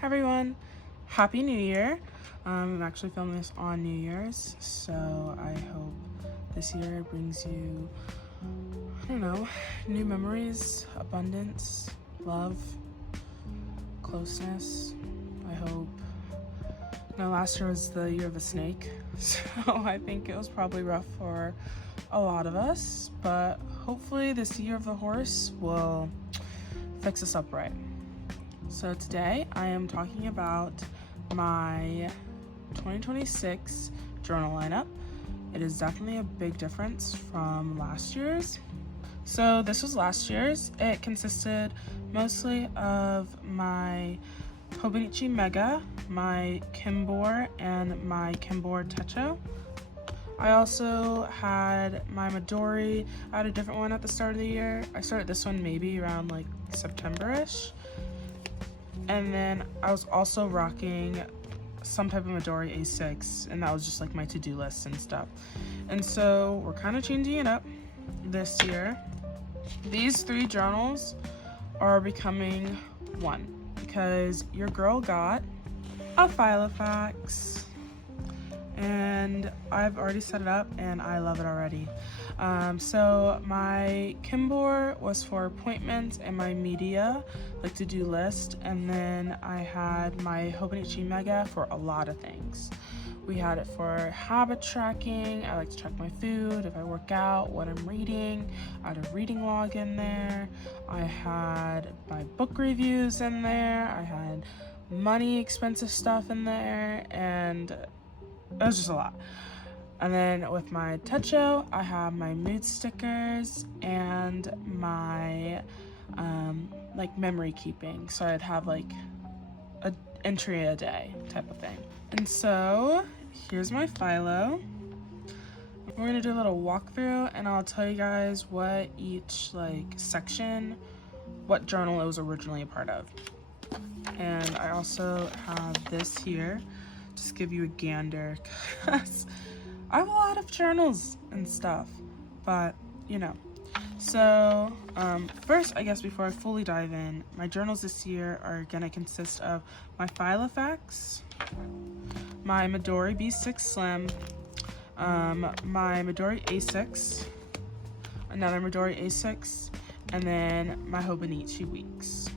Hi everyone, Happy New Year. I'm actually filming this on New Year's, so I hope this year brings you, I don't know, new memories, abundance, love, closeness. I hope. No, last year was the year of the snake, so I think it was probably rough for a lot of us, but hopefully this year of the horse will fix us up right. So today I am talking about my 2026 journal lineup. It is definitely a big difference from last year's. So this was last year's. It consisted mostly of my Hobonichi Mega, my Kimbor, and my Kimbor Techo. I also had my Midori. I had a different one at the start of the year. I started this one maybe around like September-ish. And then I was also rocking some type of Midori A6, and that was just like my to-do list and stuff. And so we're kind of changing it up this year. These three journals are becoming one because your girl got a Filofax, and I've already set it up and I love it already. So my Kimbor was for appointments and my media, like to-do list, and then I had my Hobonichi Mega for a lot of things. We had it for habit tracking. I like to track my food, if I work out, what I'm reading. I had a reading log in there. I had my book reviews in there. I had money, expensive stuff in there, and it was just a lot. And then with my Techo, I have my mood stickers and my like memory keeping. So I'd have like an entry a day type of thing. And so here's my Philo. We're gonna do a little walkthrough and I'll tell you guys what each like section, what journal it was originally a part of. And I also have this here, just give you a gander because I have a lot of journals and stuff, but you know. So first, I guess before I fully dive in, my journals this year are gonna consist of my Filofax, my Midori B6 Slim, my Midori A6, another Midori A6, and then my Hobonichi Weeks.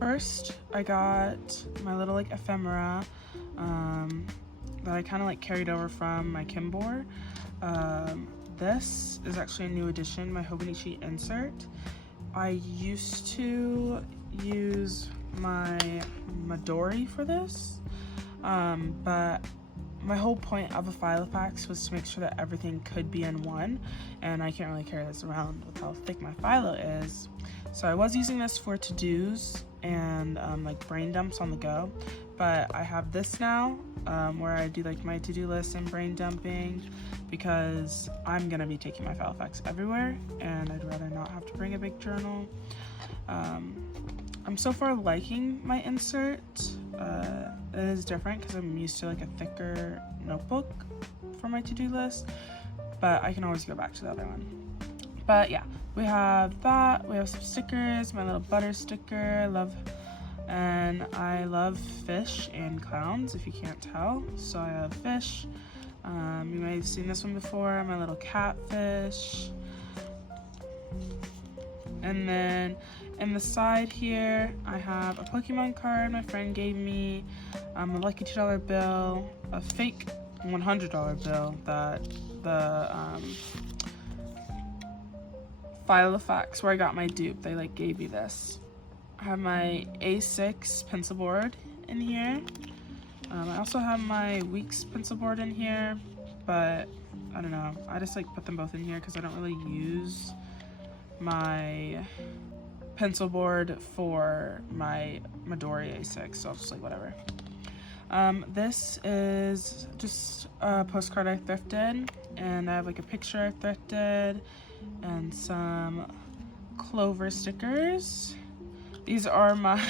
First, I got my little like ephemera that I kind of like carried over from my Kimbor. This is actually a new addition, my Hobonichi insert. I used to use my Midori for this, but my whole point of a Filofax was to make sure that everything could be in one, and I can't really carry this around with how thick my Philo is. So I was using this for to-dos and like brain dumps on the go, but I have this now where I do like my to-do list and brain dumping because I'm gonna be taking my Filofax everywhere and I'd rather not have to bring a big journal. I'm so far liking my insert. It is different because I'm used to like a thicker notebook for my to-do list, but I can always go back to the other one. But yeah, we have that. We have some stickers, my little butter sticker, and I love fish and clowns, if you can't tell. So I have fish. You might have seen this one before, my little catfish. And then in the side here, I have a Pokemon card my friend gave me, a lucky $2 bill, a fake $100 bill that the Filofax, where I got my dupe, they like gave me this. I have my A6 pencil board in here. I also have my Weeks pencil board in here, but I don't know. I just like put them both in here because I don't really use my pencil board for my Midori A6, so I'll just like whatever. This is just a postcard I thrifted, and I have like a picture I thrifted and some clover stickers. These are my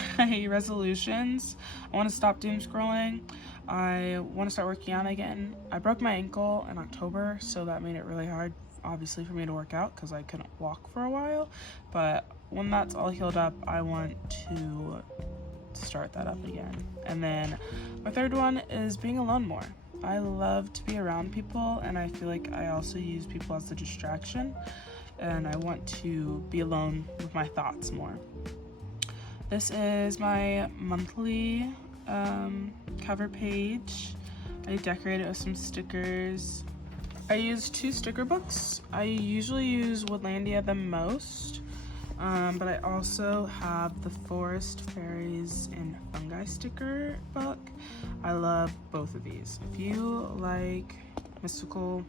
resolutions. I want to stop doom scrolling. I want to start working out again. I broke my ankle in October, so that made it really hard, obviously, for me to work out because I couldn't walk for a while. But when that's all healed up, I want to start that up again. And then my third one is being alone more. I love to be around people, and I feel like I also use people as a distraction, and I want to be alone with my thoughts more. This is my monthly cover page. I decorated it with some stickers. I use 2 sticker books. I usually use Woodlandia the most, but I also have the Forest Fairies and Fungi sticker book. I love both of these. If you like mystical,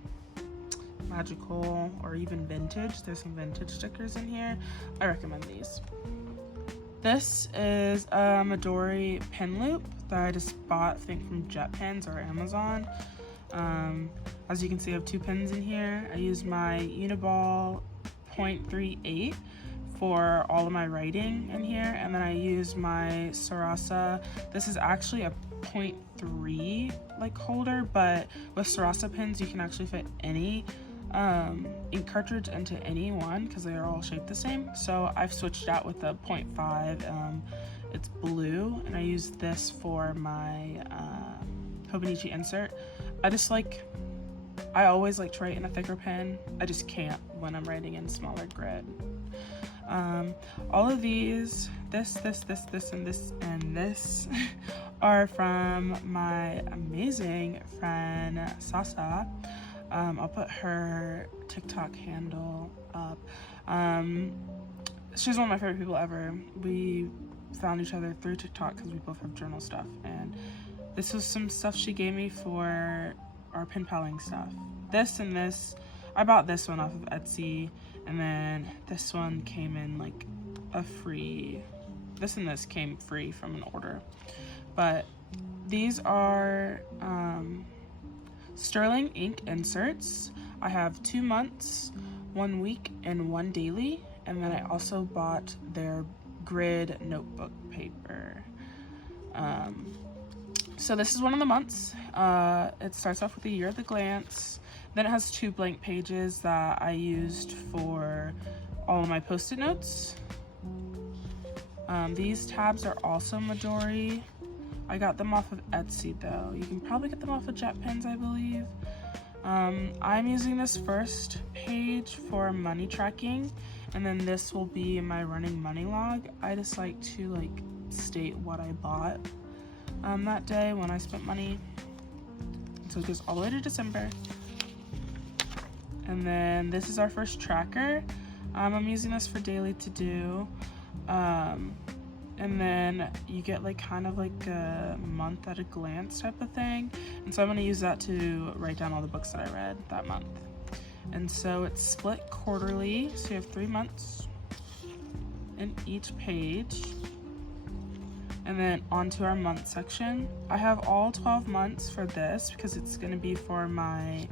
magical, or even vintage, there's some vintage stickers in here, I recommend these. This is a Midori pin loop that I just bought, I think from JetPens or Amazon. As you can see, I have 2 pins in here. I use my Uniball 0.38 for all of my writing in here, and then I use my Sarasa. This is actually a 0.3 like holder, but with Sarasa pins you can actually fit any ink cartridge into any one because they are all shaped the same. So I've switched out with the 0.5. It's blue, and I use this for my Hobonichi insert. I always like to write in a thicker pen. I just can't when I'm writing in smaller grid. All of these, this, and this are from my amazing friend Sasa. I'll put her TikTok handle up. She's one of my favorite people ever. We found each other through TikTok because we both have journal stuff, and this was some stuff she gave me for our pen paling stuff. This and this, I bought this one off of Etsy, and then this one came in like a free, this and this came free from an order. But these are sterling ink inserts. I have 2 months, 1 week, and 1 daily, and then I also bought their grid notebook paper. So this is one of the months. It starts off with a year at a glance. Then it has 2 blank pages that I used for all of my post-it notes. These tabs are also Midori. I got them off of Etsy though. You can probably get them off of JetPens, I believe. I'm using this first page for money tracking, and then this will be my running money log. I just like to state what I bought that day when I spent money. So it goes all the way to December. And then this is our first tracker. I'm using this for daily to do. And then you get kind of a month at a glance type of thing. And so I'm going to use that to write down all the books that I read that month. And so it's split quarterly, so you have 3 months in each page. And then onto our month section. I have all 12 months for this because it's going to be for my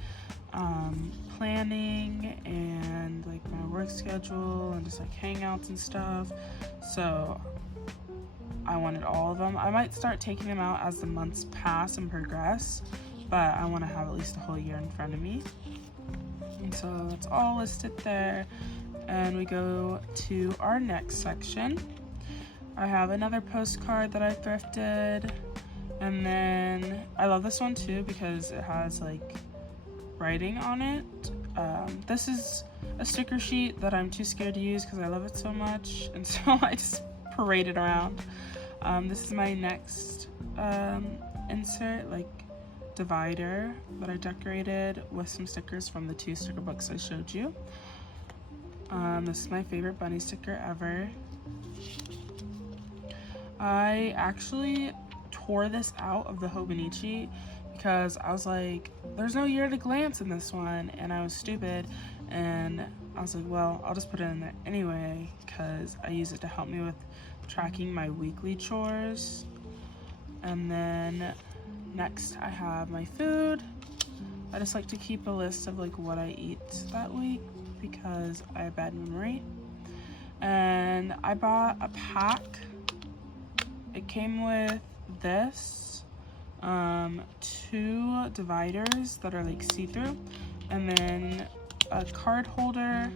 planning and my work schedule and just hangouts and stuff. So I wanted all of them. I might start taking them out as the months pass and progress, but I want to have at least a whole year in front of me. And so it's all listed there. And we go to our next section. I have another postcard that I thrifted, and then I love this one too because it has writing on it. This is a sticker sheet that I'm too scared to use because I love it so much, and so I just parade it around. This is my next insert divider that I decorated with some stickers from the 2 sticker books I showed you. This is my favorite bunny sticker ever. I actually tore this out of the Hobonichi because I was like, there's no year at a glance in this one, and I was stupid, and I was like, well, I'll just put it in there anyway because I use it to help me with tracking my weekly chores. And then next I have my food. I just like to keep a list of what I eat that week because I have bad memory. And I bought a pack. It came with this, 2 dividers that are see-through, and then a card holder,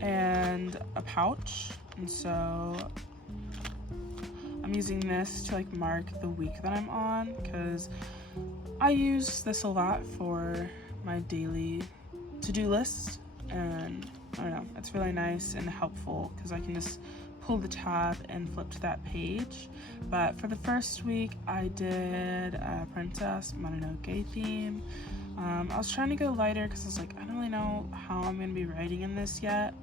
and a pouch. And so I'm using this to like mark the week that I'm on, because I use this a lot for my daily to-do list, and I don't know, it's really nice and helpful because I can just pull the tab and flip to that page. But for the first week, I did a Princess Mononoke theme. I was trying to go lighter because I was like, I don't really know how I'm going to be writing in this yet,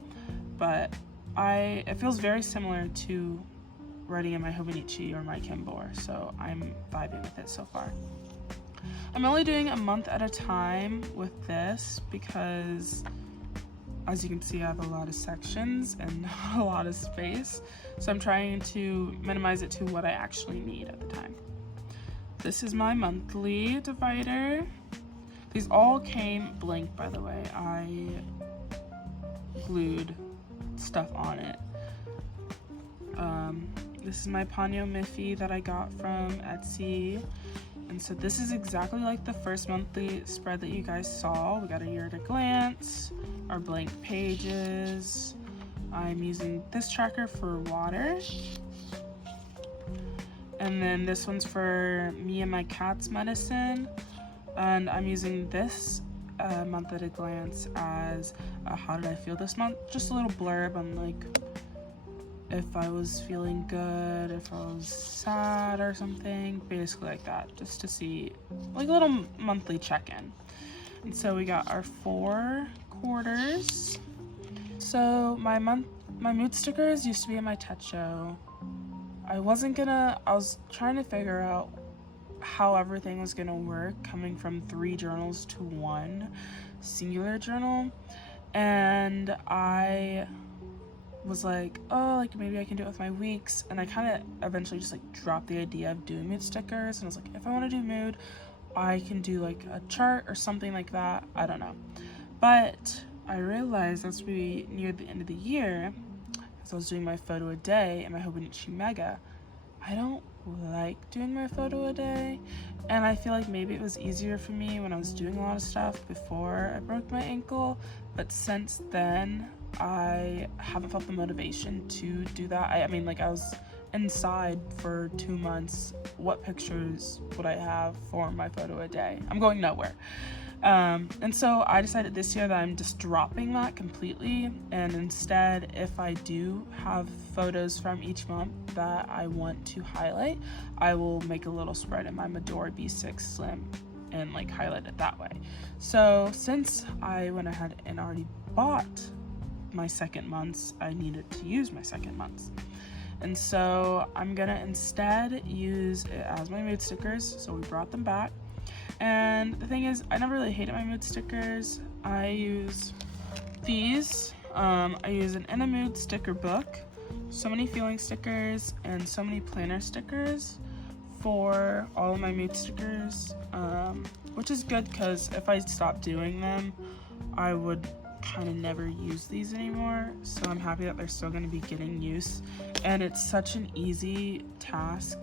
but it feels very similar to writing in my Hobonichi or my Kimbor, so I'm vibing with it so far. I'm only doing a month at a time with this because, as you can see, I have a lot of sections and a lot of space, so I'm trying to minimize it to what I actually need at the time. This is my monthly divider. These all came blank, by the way. I glued stuff on it. This is my Ponyo Miffy that I got from Etsy. And so this is exactly like the first monthly spread that you guys saw. We got a year at a glance, our blank pages. I'm using this tracker for water. And then this one's for me and my cat's medicine. And I'm using this month at a glance as how did I feel this month? Just a little blurb on like if I was feeling good, if I was sad or something, basically like that, just to see, like a little monthly check-in. And so we got our 4 quarters. So my mood stickers used to be in my techo. I was trying to figure out how everything was gonna work coming from 3 journals to 1 singular journal, and I was like, oh, like maybe I can do it with my weeks, and I kind of eventually just like dropped the idea of doing mood stickers, and I was like, if I want to do mood, I can do like a chart or something like that, I don't know. But I realized as we neared the end of the year, as I was doing my photo a day and my Hobonichi Mega, I don't like doing my photo a day, and I feel like maybe it was easier for me when I was doing a lot of stuff before I broke my ankle, but since then I haven't felt the motivation to do that. I mean, like, I was inside for 2 months. What pictures would I have for my photo a day? I'm going nowhere. And so I decided this year that I'm just dropping that completely, and instead, if I do have photos from each month that I want to highlight, I will make a little spread in my Midori B6 Slim and like highlight it that way. So since I went ahead and already bought my second months, I needed to use my second months. And so I'm gonna instead use it as my mood stickers, so we brought them back. And the thing is, I never really hated my mood stickers. I use these. I use an In a Mood sticker book, so many feeling stickers, and so many planner stickers for all of my mood stickers, which is good because if I stopped doing them, I would kind of never use these anymore. So I'm happy that they're still going to be getting use, and it's such an easy task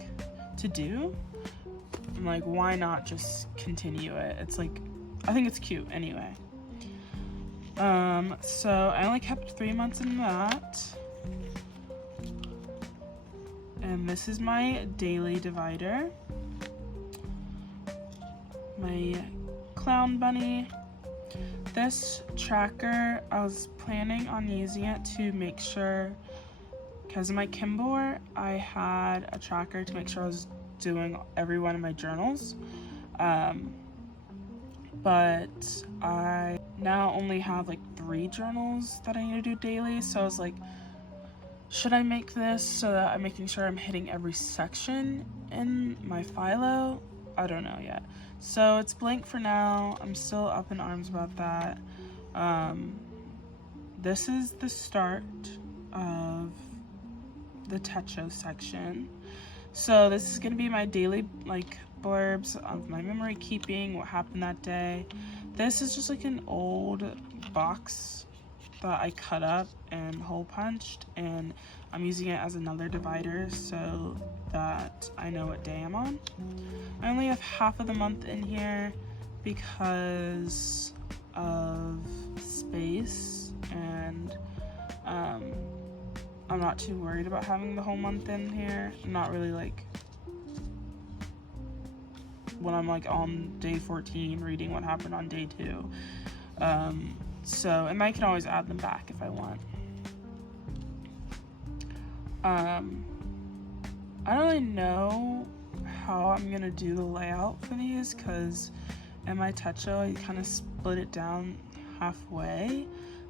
to do. I'm like, why not just continue it? It's like, I think it's cute anyway. So I only kept 3 months in that. And this is my daily divider. My clown bunny. This tracker, I was planning on using it to make sure, because of my Kimbor, I had a tracker to make sure I was doing every one of my journals, but I now only have like 3 journals that I need to do daily, so I was like, should I make this so that I'm making sure I'm hitting every section in my Philo? I don't know yet. So it's blank for now. I'm still up in arms about that. This is the start of the Techo section. So this is going to be my daily like blurbs of my memory keeping, what happened that day. This is just like an old box that I cut up and hole punched, and I'm using it as another divider so that I know what day I'm on. I only have half of the month in here because of space, and I'm not too worried about having the whole month in here. I'm not really like when I'm like on day 14 reading what happened on day 2. And I can always add them back if I want. I don't really know how I'm gonna do the layout for these, because in my Techo I kind of split it down halfway,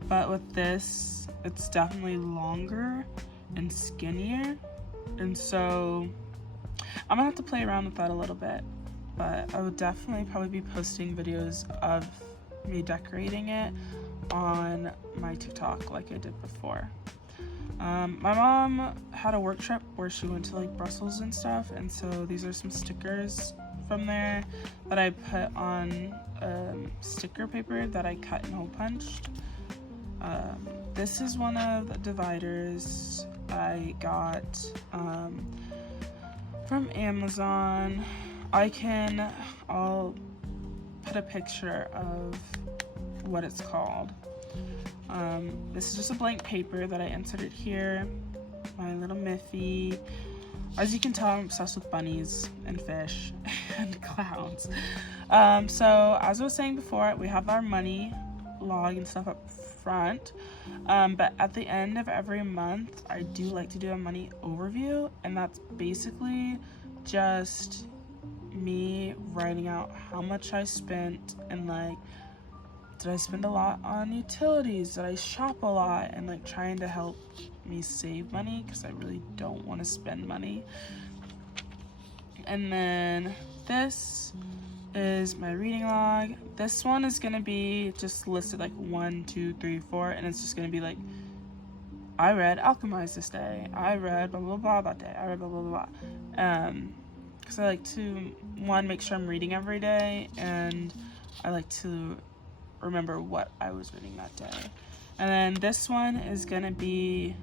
but with this it's definitely longer and skinnier, and so I'm gonna have to play around with that a little bit. But I would definitely probably be posting videos of me decorating it on my TikTok like I did before. My mom had a work trip where she went to like Brussels and stuff, and so these are some stickers from there that I put on sticker paper that I cut and hole punched. This is one of the dividers I got from Amazon. I'll put a picture of what it's called. This is just a blank paper that I inserted here. My little Miffy. As you can tell, I'm obsessed with bunnies and fish and clowns. So as I was saying before, we have our money log and stuff up front. But at the end of every month, I do like to do a money overview, and that's basically just me writing out how much I spent, and like, did I spend a lot on utilities? Did I shop a lot? And like trying to help me save money, because I really don't want to spend money. And then this is my reading log. This one is gonna be just listed like 1, 2, 3, 4, and it's just gonna be like, I read Alchemize this day. I read blah blah blah that day. I read blah blah blah. Because I like to, one, make sure I'm reading every day, and I like to remember what I was reading that day. And then this one is gonna be,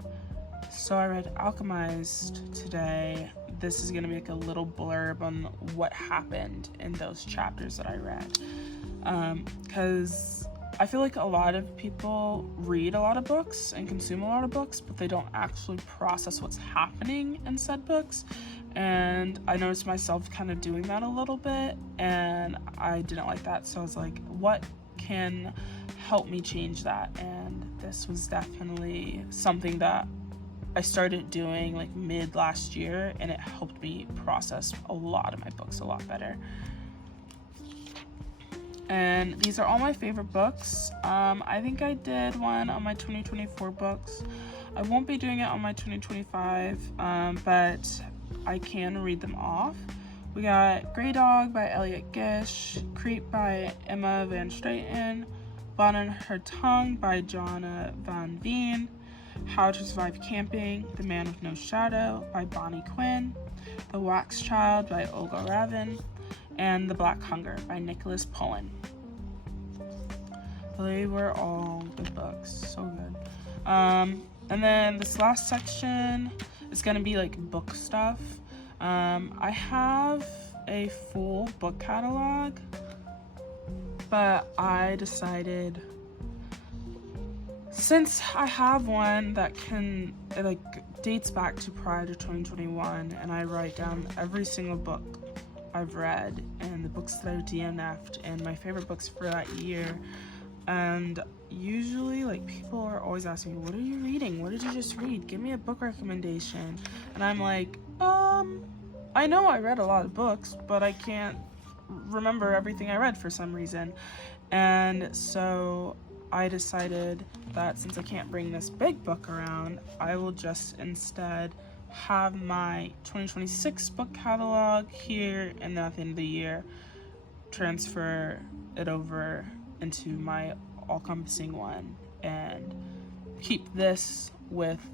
so I read Alchemized today. This is gonna be like a little blurb on what happened in those chapters that I read. Because I feel like a lot of people read a lot of books and consume a lot of books, but they don't actually process what's happening in said books. And I noticed myself kind of doing that a little bit, and I didn't like that. So I was like, what can help me change that? And this was definitely something that I started doing like mid last year, and it helped me process a lot of my books a lot better. And these are all my favorite books. I think I did one on my 2024 books. I won't be doing it on my 2025, but I can read them off. We got Grey Dog by Elliot Gish, Creep by Emma Van Straten, Bon and Her Tongue by Jonna Van Veen, How to Survive Camping, The Man with No Shadow by Bonnie Quinn, The Wax Child by Olga Ravin, and The Black Hunger by Nicholas Pullen. They were all good books, so good. And then this last section is gonna be like book stuff. I have a full book catalog, but I decided, since I have one that dates back to prior to 2021, and I write down every single book I've read and the books that I've DNF'd and my favorite books for that year. And usually like people are always asking me, what are you reading? What did you just read? Give me a book recommendation. And I'm like, I know I read a lot of books, but I can't remember everything I read for some reason. And so I decided that since I can't bring this big book around, I will just instead have my 2026 book catalog here, and then at the end of the year transfer it over into my all-encompassing one and keep this with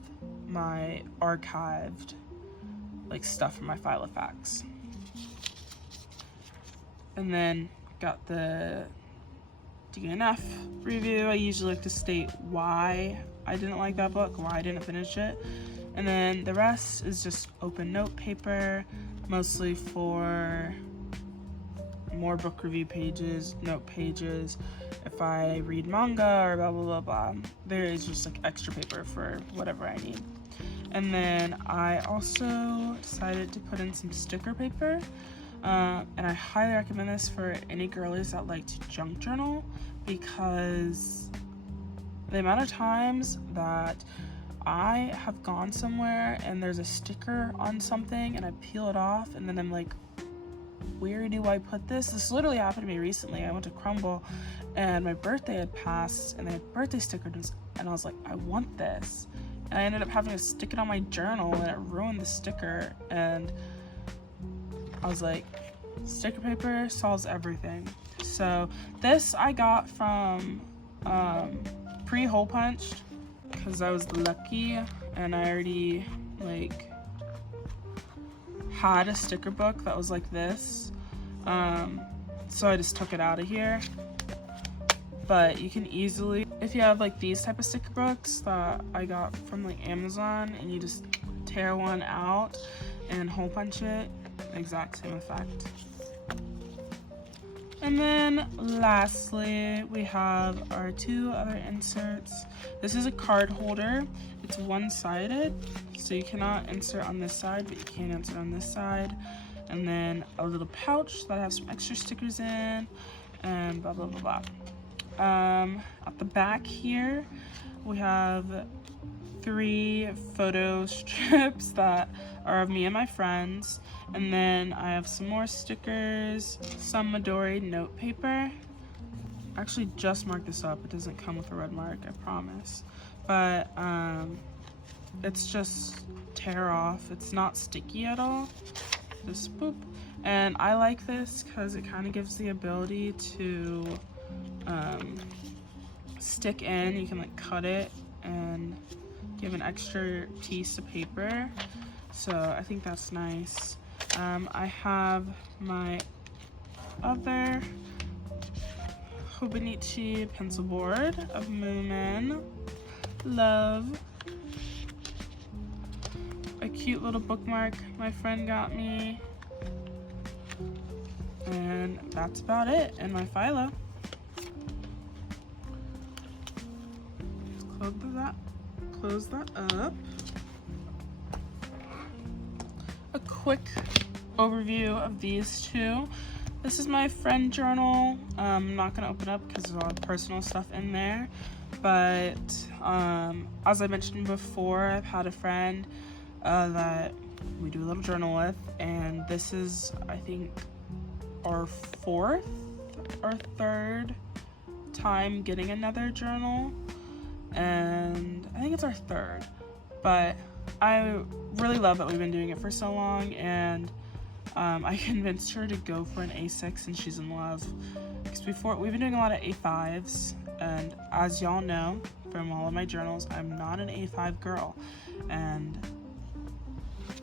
my archived like stuff from my Filofax. And then got the DNF review. I usually like to state why I didn't like that book, why I didn't finish it. And then the rest is just open note paper, mostly for more book review pages, note pages, if I read manga or blah blah blah blah. There is just like extra paper for whatever I need. And then I also decided to put in some sticker paper, and I highly recommend this for any girlies that like to junk journal, because the amount of times that I have gone somewhere and there's a sticker on something and I peel it off and then I'm like, where do I put this? This literally happened to me recently. I went to Crumble and my birthday had passed and they had birthday stickers, and I was like, I want this. And I ended up having to stick it on my journal and it ruined the sticker, and I was like, sticker paper solves everything. So this I got from pre-hole punched, because I was lucky and I already like had a sticker book that was like this, so I just took it out of here. But you can easily, if you have like these type of sticker books that I got from like Amazon, and you just tear one out and hole punch it, exact same effect. And then lastly, we have our two other inserts. This is a card holder. It's one-sided, so you cannot insert on this side, but you can insert on this side. And then a little pouch that I have some extra stickers in, and blah blah blah blah. At the back here, we have 3 photo strips that are of me and my friends, and then I have some more stickers, some Midori note paper. I actually just marked this up. It doesn't come with a red mark, I promise, but it's just tear off. It's not sticky at all, just boop. And I like this because it kind of gives the ability to stick in. You can like cut it and give an extra piece of paper, so I think that's nice. I have my other Hobonichi pencil board of Moomin. Love. A cute little bookmark my friend got me, and that's about it in my Philo. Close that up. A quick overview of these two. This is my friend journal. I'm not gonna open it up because there's a lot of personal stuff in there, but as I mentioned before, I've had a friend that we do a little journal with, and this is, I think, our 4th or 3rd time getting another journal, and I think it's our 3rd, but I really love that we've been doing it for so long, and I convinced her to go for an A6 and she's in love, because before we've been doing a lot of A5s, and as y'all know from all of my journals, I'm not an A5 girl, and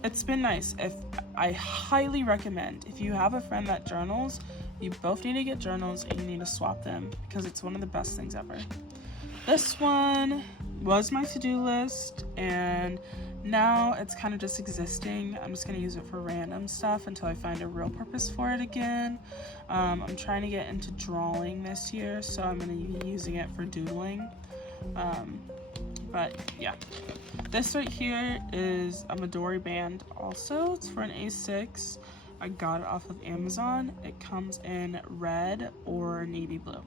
it's been nice. I highly recommend, if you have a friend that journals, you both need to get journals and you need to swap them, because it's one of the best things ever. This one was my to-do list, and now it's kind of just existing. I'm just going to use it for random stuff until I find a real purpose for it again. I'm trying to get into drawing this year, so I'm going to be using it for doodling. But yeah, this right here is a Midori band also. It's for an A6. I got it off of Amazon. It comes in red or navy blue.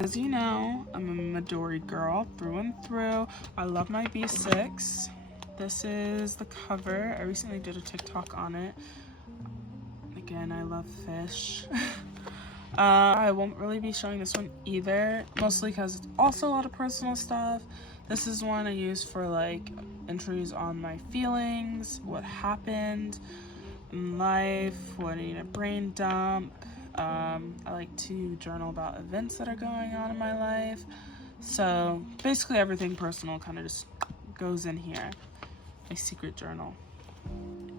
As you know, I'm a Midori girl through and through. I love my B6. This is the cover. I recently did a TikTok on it. Again, I love fish. I won't really be showing this one either, mostly because it's also a lot of personal stuff. This is one I use for like entries on my feelings, what happened in life, what I need a brain dump. I like to journal about events that are going on in my life. So basically everything personal kind of just goes in here. My secret journal.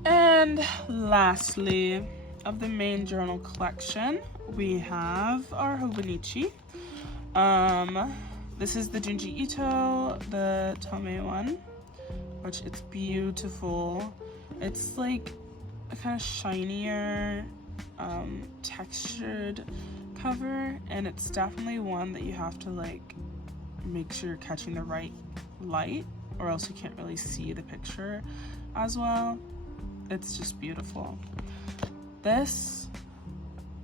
And lastly, of the main journal collection, we have our Hobonichi. This is the Junji Ito, the Tome one, which it's beautiful. It's like a kind of shinier textured cover, and it's definitely one that you have to like make sure you're catching the right light, or else you can't really see the picture as well. It's just beautiful.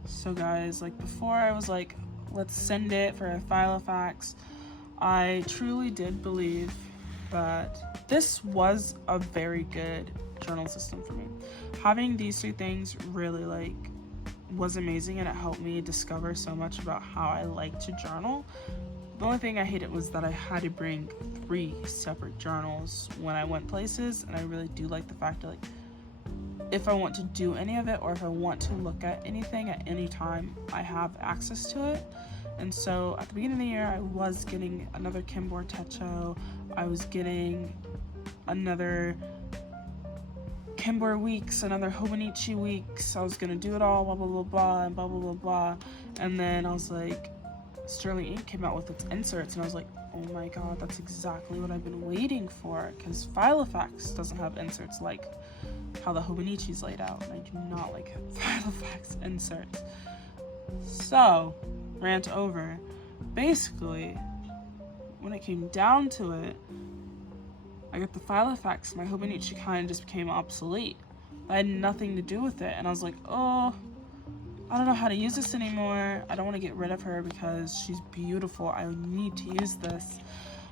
So guys, like before I was like, let's send it for a Filofax. I truly did believe that this was a very good journal system for me. Having these three things really like was amazing, and it helped me discover so much about how I like to journal. The only thing I hated was that I had to bring 3 separate journals when I went places, and I really do like the fact that like if I want to do any of it, or if I want to look at anything at any time, I have access to it. And so at the beginning of the year, I was getting another Embroidered Techo, I was getting another Embroidered Weeks, another Hobonichi Weeks. I was gonna do it all, blah blah blah blah, and blah blah blah blah. And then I was like, Sterling Ink came out with its inserts, and I was like, oh my god, that's exactly what I've been waiting for, because Filofax doesn't have inserts like how the Hobonichi's laid out, and I do not like Filofax inserts. So, rant over. Basically, when it came down to it, I got the Filofax, my Hobonichi kind of just became obsolete. I had nothing to do with it, and I was like, oh, I don't know how to use this anymore. I don't want to get rid of her because she's beautiful. I need to use this.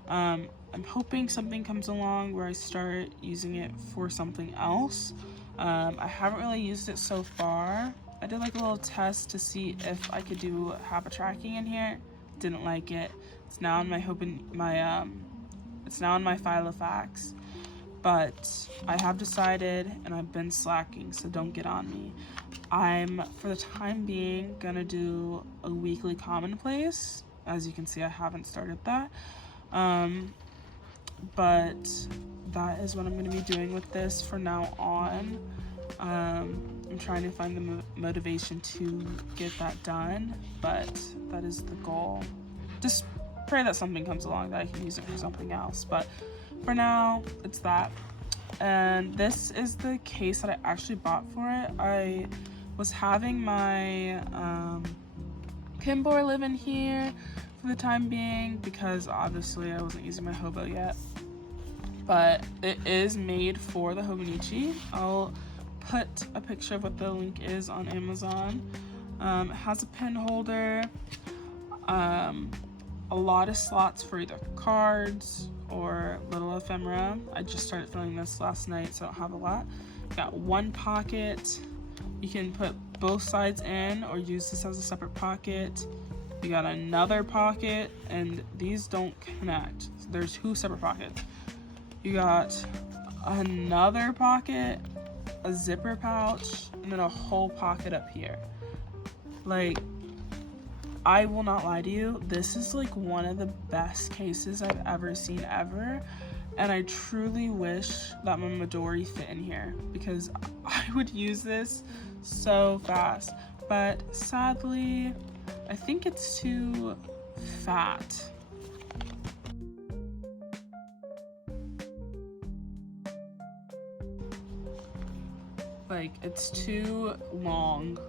I'm hoping something comes along where I start using it for something else. I haven't really used it so far. I did like a little test to see if I could do habit tracking in here. Didn't like it. It's now in my it's now in my Filofax. But I have decided, and I've been slacking, so don't get on me. I'm, for the time being, gonna do a weekly commonplace. As you can see, I haven't started that. But that is what I'm gonna be doing with this for now on. I'm trying to find the motivation to get that done, but that is the goal. Just pray that something comes along that I can use it for something else. But for now, it's that. And this is the case that I actually bought for it. I was having my Embroidered live in here for the time being, because obviously I wasn't using my Hobo yet. But it is made for the Hobonichi. I'll put a picture of what the link is on Amazon. It has a pen holder, a lot of slots for either cards or little ephemera. I just started filling this last night, so I don't have a lot. Got one pocket. You can put both sides in or use this as a separate pocket. You got another pocket, and these don't connect. So there's 2 separate pockets. You got another pocket, a zipper pouch, and then a whole pocket up here. Like, I will not lie to you, this is like one of the best cases I've ever seen ever, and I truly wish that my Midori fit in here, because I would use this so fast. But sadly, I think it's too fat. Like, it's too long,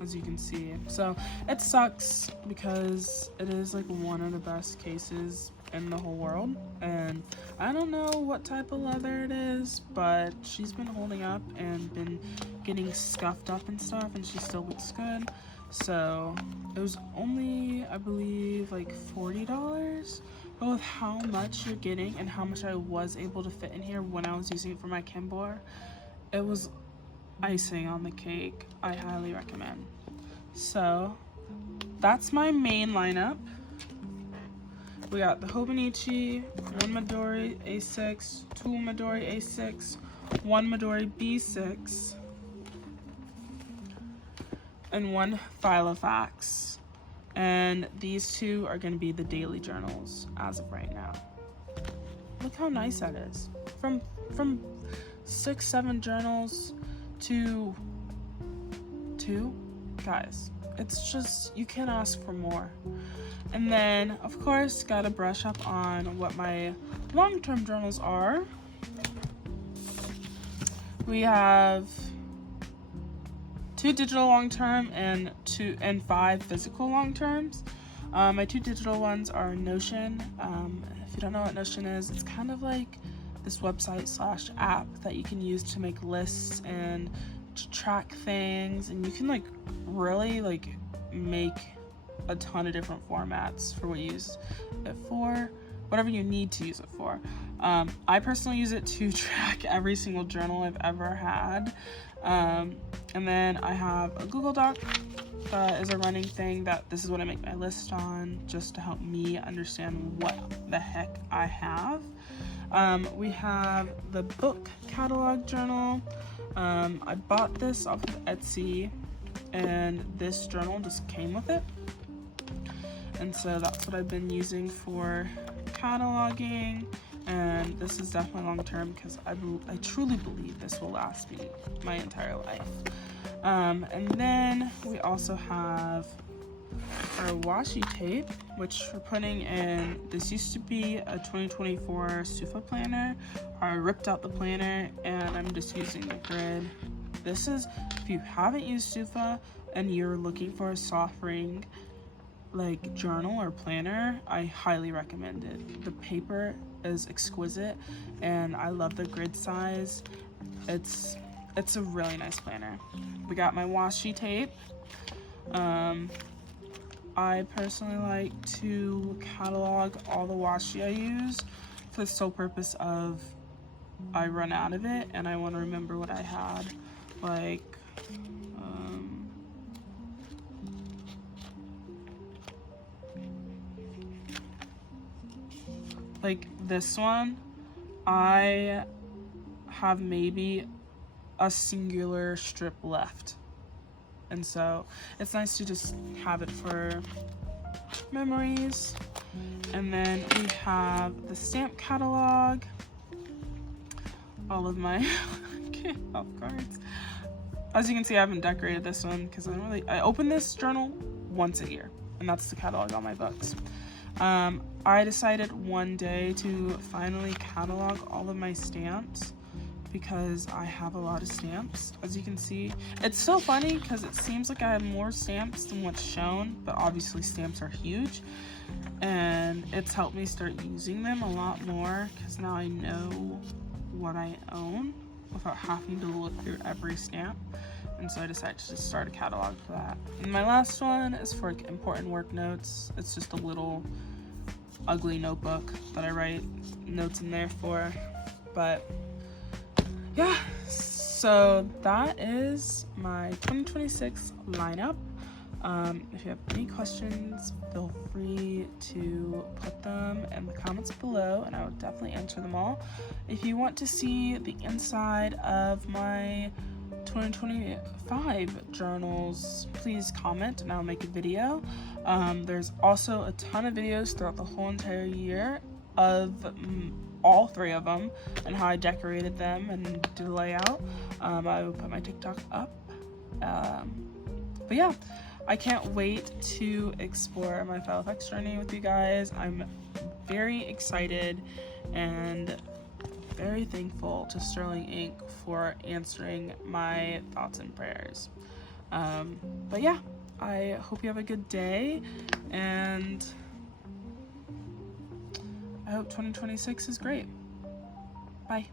as you can see. So it sucks, because it is like one of the best cases in the whole world, and I don't know what type of leather it is, but she's been holding up and been getting scuffed up and stuff, and she still looks good. So it was only, I believe, like $40, but with how much you're getting and how much I was able to fit in here when I was using it for my Embroidered, it was icing on the cake. I highly recommend. So that's my main lineup. We got the Hobonichi, 1 Midori A6, 2 Midori A6, 1 Midori B6, and 1 Filofax. And these 2 are going to be the daily journals as of right now. Look how nice that is. From 6-7 journals to 2, guys, it's just, you can't ask for more. And then of course gotta brush up on what my long-term journals are. We have 2 digital long-term and 5 physical long-terms. My 2 digital ones are Notion. If you don't know what Notion is, it's kind of like this website / app that you can use to make lists and to track things, and you can like really like make a ton of different formats for what you use it for, whatever you need to use it for. I personally use it to track every single journal I've ever had. And then I have a Google Doc that is a running thing that this is what I make my list on, just to help me understand what the heck I have. We have the book catalog journal. I bought this off of Etsy, and this journal just came with it. And so that's what I've been using for cataloging, and this is definitely long term because I truly believe this will last me my entire life. And then we also have our washi tape, which we're putting in. This used to be a 2024 Sufa planner. I ripped out the planner and I'm just using the grid. This is, if you haven't used Sufa and you're looking for a soft ring like journal or planner, I highly recommend it. The paper is exquisite and I love the grid size. It's a really nice planner. We got my washi tape. I personally like to catalog all the washi I use for the sole purpose of I run out of it and I want to remember what I had. Like this one, I have maybe a singular strip left, and so it's nice to just have it for memories. And then we have the stamp catalog, all of my off cards. As you can see, I haven't decorated this one because I open this journal once a year, and that's to catalog all my books. I decided one day to finally catalog all of my stamps because I have a lot of stamps. As you can see, it's so funny because it seems like I have more stamps than what's shown, but obviously stamps are huge, and it's helped me start using them a lot more because now I know what I own without having to look through every stamp. And so I decided to just start a catalog for that. And my last one is for like, important work notes. It's just a little ugly notebook that I write notes in there for. But yeah, so that is my 2026 lineup. If you have any questions, feel free to put them in the comments below and I will definitely answer them all. If you want to see the inside of my 2025 journals, please comment and I'll make a video. There's also a ton of videos throughout the whole entire year of all 3 of them and how I decorated them and did the layout. I will put my TikTok up. But yeah, I can't wait to explore my Filofax journey with you guys. I'm very excited and very thankful to Sterling Ink for answering my thoughts and prayers. But yeah, I hope you have a good day, and I hope 2026 is great. Bye.